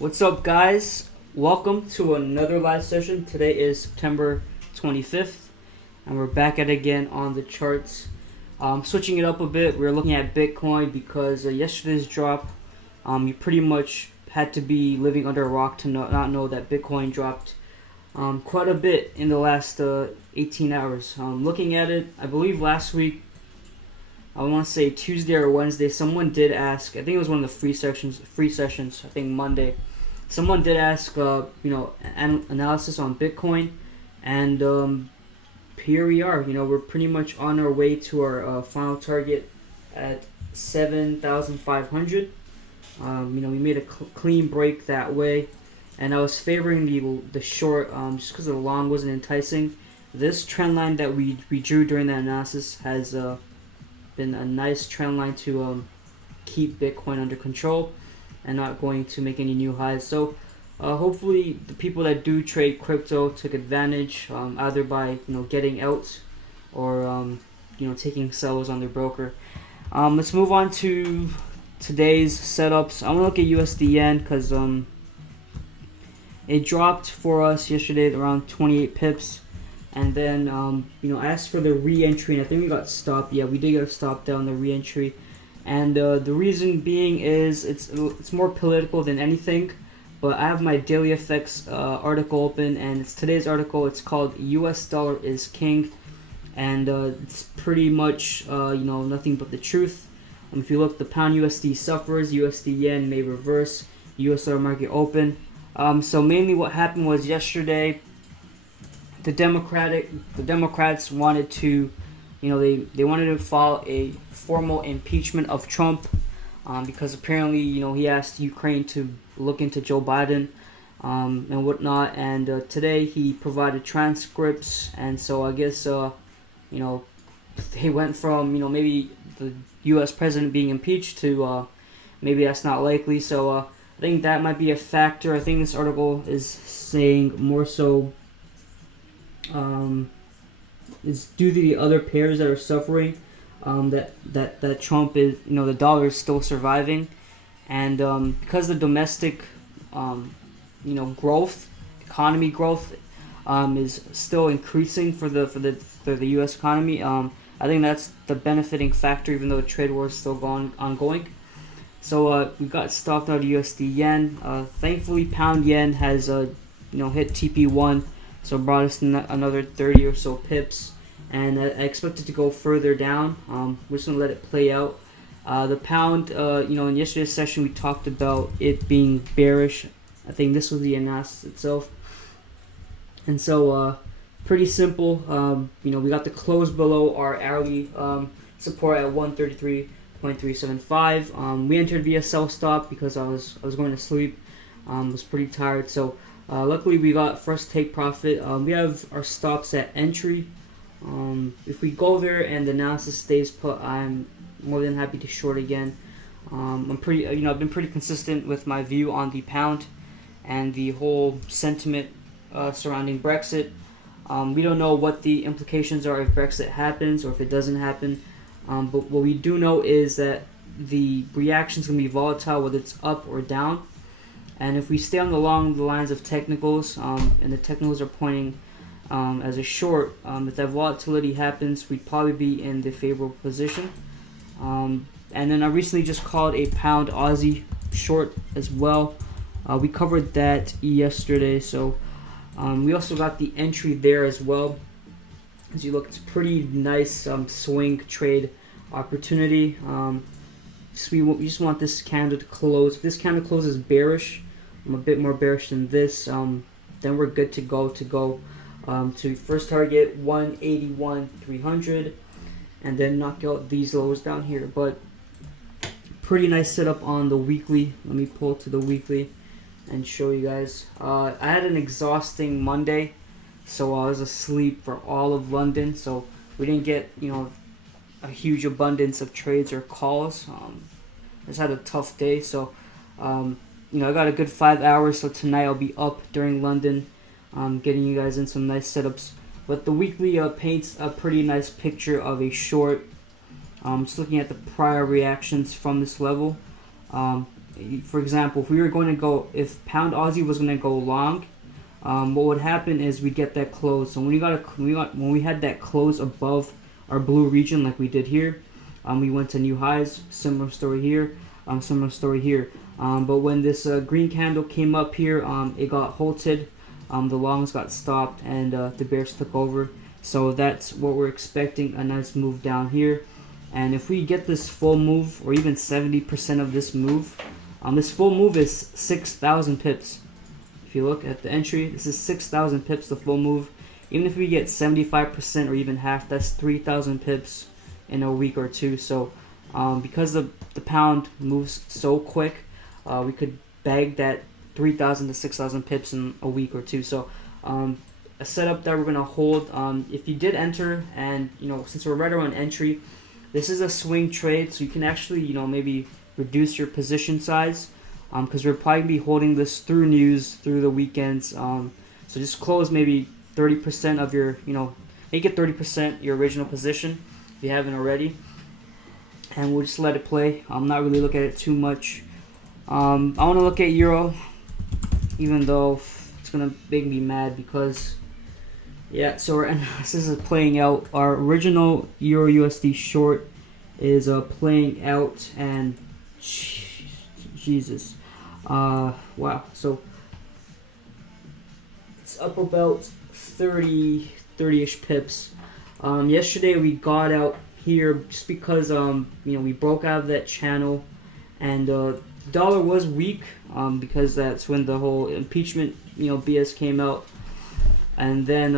What's up, guys? Welcome to another live session. Today is September 25th, and we're back at it again on the charts. Switching it up a bit, we're looking at Bitcoin because yesterday's drop, you pretty much had to be living under a rock to not know that Bitcoin dropped quite a bit in the last 18 hours. Looking at it, I believe last week, I want to say Tuesday or Wednesday, someone did ask. I think it was one of the free sessions. I think Monday. Someone did ask, analysis on Bitcoin, and here we are. We're pretty much on our way to our final target at 7,500. We made a clean break that way, and I was favoring the short just because the long wasn't enticing. This trend line that we drew during that analysis has been a nice trend line to keep Bitcoin under control and not going to make any new highs. So hopefully the people that do trade crypto took advantage, either by getting out or taking sells on their broker. Let's move on to today's setups. I'm gonna look at USD yen because it dropped for us yesterday at around 28 pips. And then, as for the re-entry, and I think we got stopped. Yeah, we did get a stop down the re-entry. And the reason being is it's more political than anything. But I have my Daily Effects article open, and it's today's article. It's called US Dollar is King. And it's pretty much, nothing but the truth. If you look, the pound USD suffers, USD yen may reverse, US dollar market open. So mainly what happened was yesterday, the Democrats wanted to, they wanted to file a formal impeachment of Trump, because apparently, he asked Ukraine to look into Joe Biden, and whatnot. And today he provided transcripts, and so I guess, he went from, maybe the U.S. president being impeached to maybe that's not likely. So I think that might be a factor. I think this article is saying more so. Is due to the other pairs that are suffering, that Trump is, the dollar is still surviving, and because the domestic, economy growth, is still increasing for the U.S. economy. I think that's the benefiting factor, even though the trade war is still ongoing. So we got stopped out of USD yen. Thankfully, pound yen has hit TP1. So it brought us another 30 or so pips, and I expect it to go further down. We're just going to let it play out. The pound, in yesterday's session we talked about it being bearish. I think this was the analysis itself. And so, pretty simple. We got the close below our hourly support at 133.375. We entered via sell stop because I was going to sleep. Was pretty tired, so. Luckily, we got first take profit. We have our stops at entry. If we go there and the analysis stays put, I'm more than happy to short again. I've been pretty consistent with my view on the pound and the whole sentiment surrounding Brexit. We don't know what the implications are if Brexit happens or if it doesn't happen. But what we do know is that the reaction is going to be volatile, whether it's up or down. And if we stay along the lines of technicals, and the technicals are pointing as a short, if that volatility happens, we'd probably be in the favorable position. And then I recently just called a pound Aussie short as well. We covered that yesterday, so we also got the entry there as well. As you look, it's a pretty nice swing trade opportunity. We just want this candle to close. If this candle closes bearish, I'm a bit more bearish than this, then we're good to go to first target 181.300, and then knock out these lows down here. But pretty nice setup on the weekly. Let me pull to the weekly and show you guys. I had an exhausting Monday, so I was asleep for all of London, so we didn't get a huge abundance of trades or calls. I just had a tough day, so I got a good 5 hours, so tonight I'll be up during London, getting you guys in some nice setups. But the weekly paints a pretty nice picture of a short. Just looking at the prior reactions from this level, for example, if we were going to go, if pound Aussie was going to go long, what would happen is we'd get that close. So when we had that close above our blue region, like we did here, we went to new highs. Similar story here. Similar story here. But when this green candle came up here, it got halted. The longs got stopped, and the bears took over. So that's what we're expecting, a nice move down here. And if we get this full move, or even 70% of this move, this full move is 6,000 pips. If you look at the entry, this is 6,000 pips, the full move. Even if we get 75% or even half, that's 3,000 pips in a week or two. So because the pound moves so quick, we could bag that 3,000 to 6,000 pips in a week or two. So a setup that we're going to hold. If you did enter, and since we're right around entry, this is a swing trade, so you can actually maybe reduce your position size, because we're probably going to be holding this through news, through the weekends. So just close maybe 30% of your, make it 30% your original position if you haven't already, and we'll just let it play. I'm not really looking at it too much. I want to look at Euro, even though it's going to make me mad because, yeah, so our analysis is playing out. Our original Euro USD short is playing out, and Jesus. Wow. So it's up about 30-ish pips. Yesterday we got out here just because we broke out of that channel, and dollar was weak because that's when the whole impeachment BS came out, and then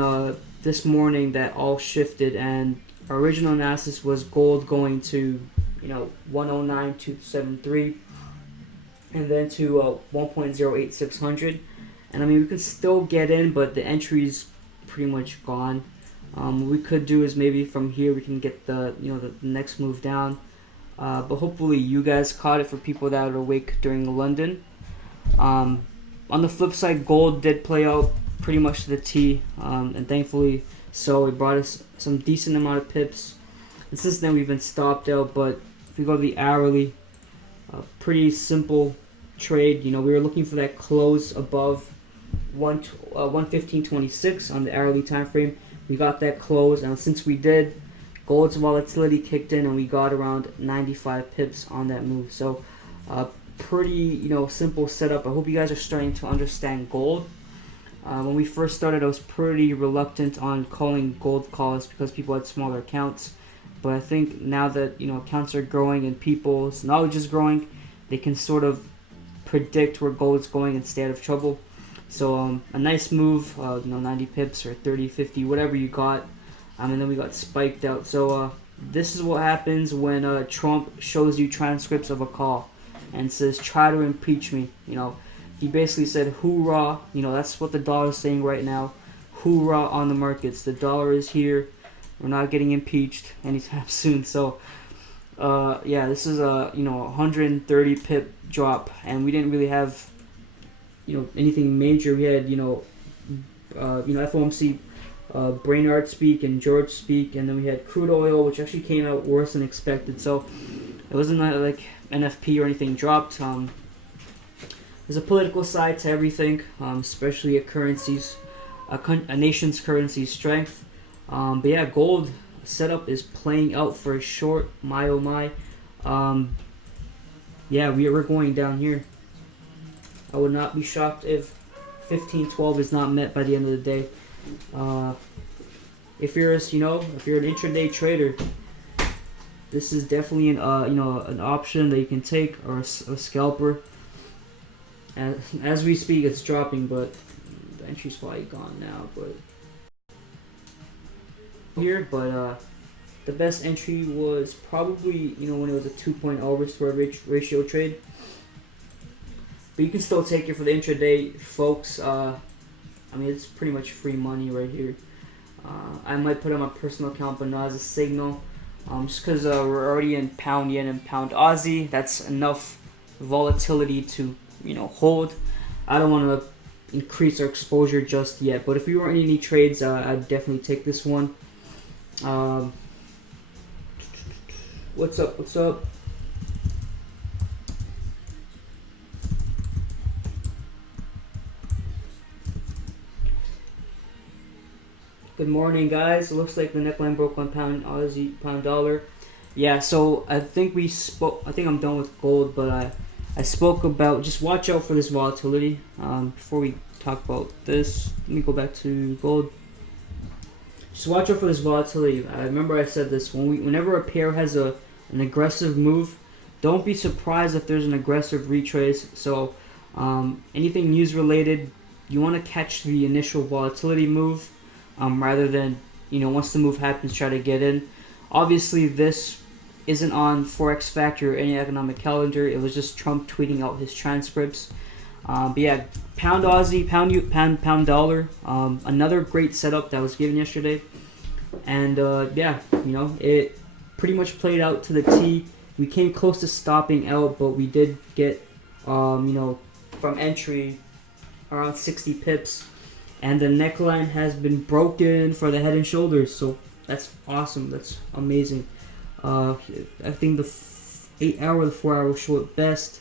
this morning that all shifted, and our original analysis was gold going to 109,273 and then to 1.08600, and I mean we could still get in, but the entry's pretty much gone. What we could do is maybe from here we can get the the next move down, but hopefully you guys caught it for people that are awake during London. On the flip side, gold did play out pretty much to the T, and thankfully so it brought us some decent amount of pips, and since then we've been stopped out. But if we go to the hourly, pretty simple trade. We were looking for that close above 115.26 on the hourly time frame. We got that close, and since we did, gold's volatility kicked in, and we got around 95 pips on that move. So pretty simple setup. I hope you guys are starting to understand gold. When we first started, I was pretty reluctant on calling gold calls because people had smaller accounts, but I think now that accounts are growing and people's knowledge is growing, they can sort of predict where gold is going and stay out of trouble. So a nice move, 90 pips or 30, 50, whatever you got, and then we got spiked out. So this is what happens when Trump shows you transcripts of a call and says, try to impeach me. He basically said, hoorah. That's what the dollar is saying right now. Hoorah on the markets. The dollar is here. We're not getting impeached anytime soon. So yeah, this is a 130 pip drop, and we didn't really have anything major. We had FOMC Brainard speak and George speak, and then we had crude oil, which actually came out worse than expected. So it wasn't like NFP or anything dropped. There's a political side to everything, especially at currencies, a nation's currency strength. But yeah, gold setup is playing out for a short. My oh my. Yeah, we're going down here. I would not be shocked if 1512 is not met by the end of the day. If you're if you're an intraday trader, this is definitely an an option that you can take, or a scalper. As we speak, it's dropping, but the entry's probably gone now. But here, the best entry was probably when it was a 2.0 restore ratio trade. But you can still take it for the intraday, folks. I mean, it's pretty much free money right here. I might put it on my personal account, but not as a signal. Just because we're already in pound yen and pound Aussie, that's enough volatility to hold. I don't want to increase our exposure just yet, but if we weren't in any trades, I'd definitely take this one. What's up? Good morning, guys. It looks like the neckline broke on pound Aussie pound dollar. Yeah, so I think we spoke. I think I'm done with gold, but I spoke about just watch out for this volatility. Before we talk about this, let me go back to gold. Just watch out for this volatility. I remember I said this whenever a pair has an aggressive move, don't be surprised if there's an aggressive retrace. So anything news related, you want to catch the initial volatility move rather than once the move happens try to get in. Obviously this isn't on Forex Factor or any economic calendar. It was just Trump tweeting out his transcripts. But yeah, pound Aussie, pound dollar. Another great setup that was given yesterday, and yeah, it pretty much played out to the T. We came close to stopping out, but we did get from entry around 60 pips, and the neckline has been broken for the head and shoulders. So that's awesome. That's amazing. I think the 8-hour, the 4-hour show it best.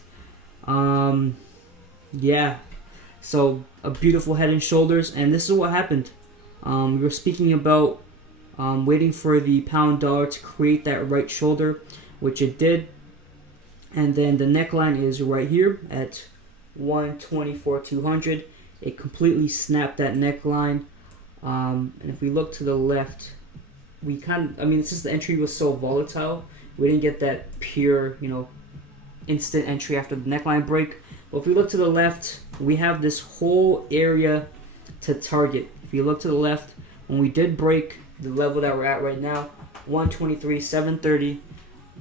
Yeah, so a beautiful head and shoulders, and this is what happened. We were speaking about waiting for the pound dollar to create that right shoulder, which it did, and then the neckline is right here at 124,200. It completely snapped that neckline, and if we look to the left, we since the entry was so volatile, we didn't get that pure instant entry after the neckline break. But if we look to the left, we have this whole area to target. If you look to the left, when we did break the level that we're at right now, 123,730.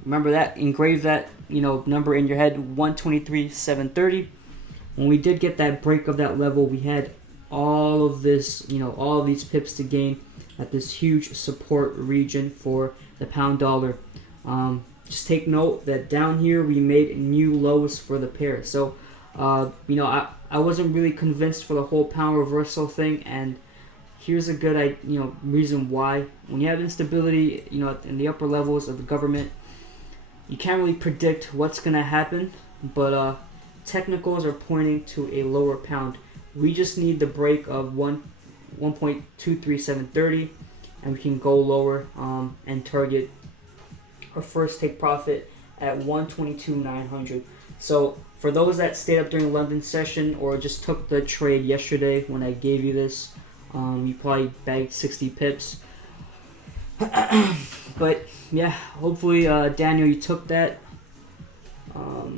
Remember that, engrave that number in your head, 123,730. When we did get that break of that level, we had all of this, all of these pips to gain at this huge support region for the pound dollar. Just take note that down here we made new lows for the pair. So I wasn't really convinced for the whole pound reversal thing, and here's a good reason why. When you have instability in the upper levels of the government, you can't really predict what's gonna happen, but technicals are pointing to a lower pound. We just need the break of 1.23730, and we can go lower and target our first take profit at 122,900. So for those that stayed up during the London session or just took the trade yesterday when I gave you this, you probably bagged 60 pips. But yeah, hopefully Daniel, you took that. But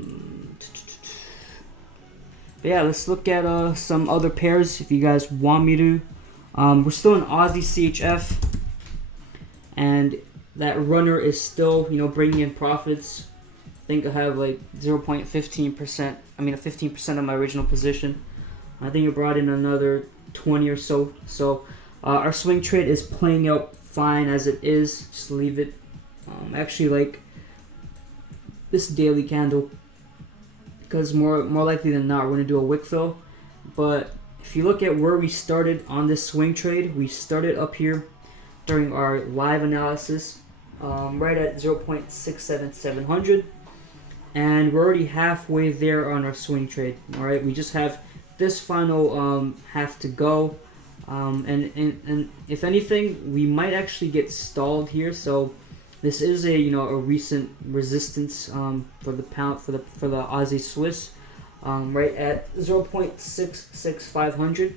yeah, let's look at some other pairs if you guys want me to. We're still in Aussie CHF, and that runner is still bringing in profits. I think I have like 0.15%. 15% of my original position. I think it brought in another 20 or so. So our swing trade is playing out fine as it is. Just leave it. Actually, like this daily candle, because more likely than not we're gonna do a wick fill. But if you look at where we started on this swing trade, we started up here during our live analysis, right at 0.67700. And we're already halfway there on our swing trade. All right, we just have this final half to go, and if anything, we might actually get stalled here. So this is a recent resistance for the pound for the Aussie Swiss, right at 0.66500.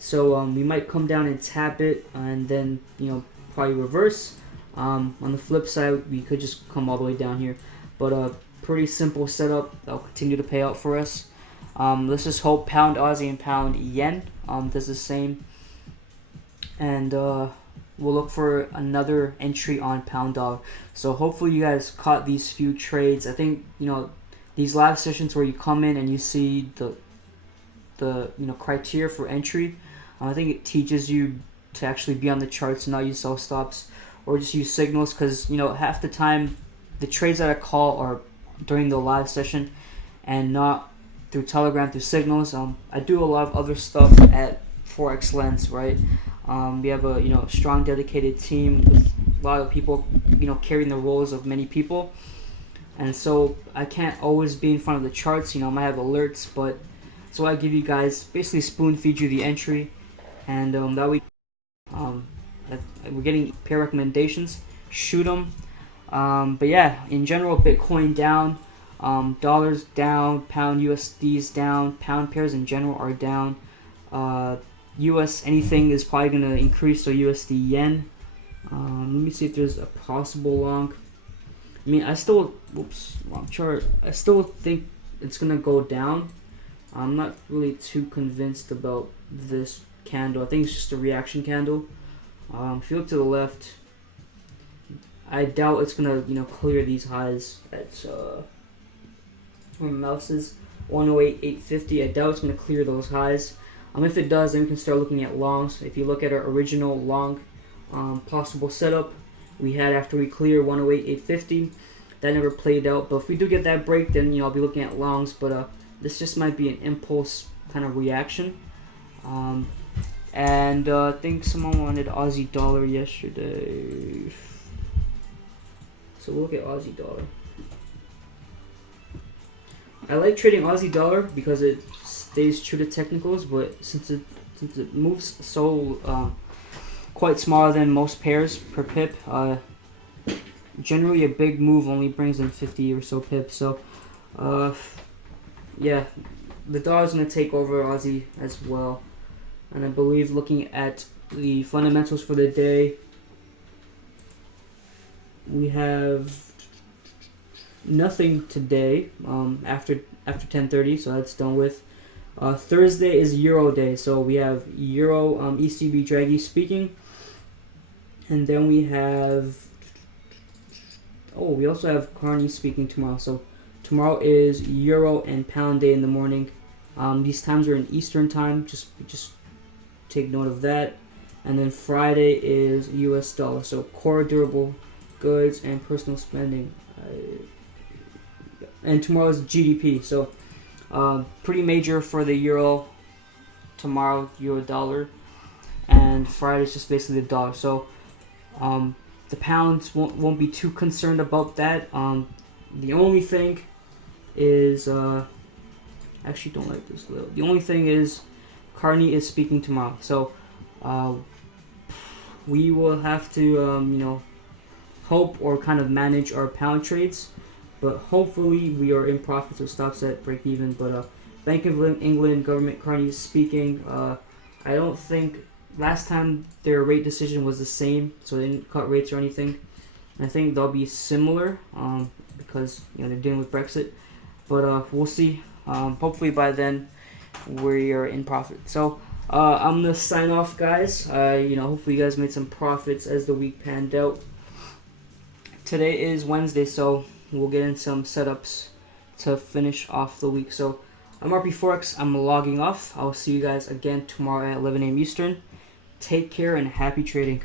So we might come down and tap it, and then probably reverse. On the flip side, we could just come all the way down here, but pretty simple setup that'll continue to pay out for us. Let's just hope pound Aussie and pound yen does the same, and we'll look for another entry on pound dollar. So hopefully you guys caught these few trades. I think these live sessions where you come in and you see the criteria for entry. I think it teaches you to actually be on the charts and not use sell stops or just use signals, because half the time the trades that I call are during the live session and not through Telegram, through signals. I do a lot of other stuff at Forex Lens, right? We have a strong dedicated team with a lot of people carrying the roles of many people, and so I can't always be in front of the charts. I might have alerts, but so I give you guys basically spoon feed you the entry, and that way we're getting pair recommendations. Shoot them. But yeah, in general, Bitcoin down, dollars down, pound USD's down, pound pairs in general are down. US anything is probably gonna increase, so USD yen. Let me see if there's a possible long. I mean, wrong chart. I still think it's gonna go down. I'm not really too convinced about this candle. I think it's just a reaction candle. If you look to the left, I doubt it's gonna clear these highs at where my mouse is 108.850. I doubt it's gonna clear those highs. If it does, then we can start looking at longs. If you look at our original long possible setup we had after we clear 108.850, that never played out. But if we do get that break, then I'll be looking at longs. But this just might be an impulse kind of reaction. And I think someone wanted Aussie dollar yesterday. So we'll look at Aussie dollar. I like trading Aussie dollar because it stays true to technicals, but since it moves so quite smaller than most pairs per pip, generally a big move only brings in 50 or so pips. So yeah, the dollar's gonna take over Aussie as well. And I believe looking at the fundamentals for the day, we have nothing today after 10:30, so that's done with. Thursday is Euro day, so we have Euro ECB Draghi speaking, and then we also have Carney speaking tomorrow. So tomorrow is Euro and Pound day in the morning. These times are in Eastern time. Just take note of that. And then Friday is U.S. dollar. So core durable goods and personal spending. And tomorrow is GDP. So pretty major for the euro tomorrow, euro dollar. And Friday is just basically the dollar. So the pounds won't be too concerned about that. The only thing is actually don't like this little. The only thing is Carney is speaking tomorrow, so we will have to hope or kind of manage our pound trades, but hopefully we are in profit, so stops at break even. But Bank of England Governor Carney is speaking. I don't think last time their rate decision was the same, so they didn't cut rates or anything. And I think they'll be similar because they're dealing with Brexit. But we'll see. Hopefully by then we are in profit. So I'm gonna sign off, guys. Hopefully you guys made some profits as the week panned out. Today is Wednesday, so we'll get in some setups to finish off the week. So I'm RP Forex. I'm logging off. I'll see you guys again tomorrow at 11 a.m. Eastern. Take care and happy trading.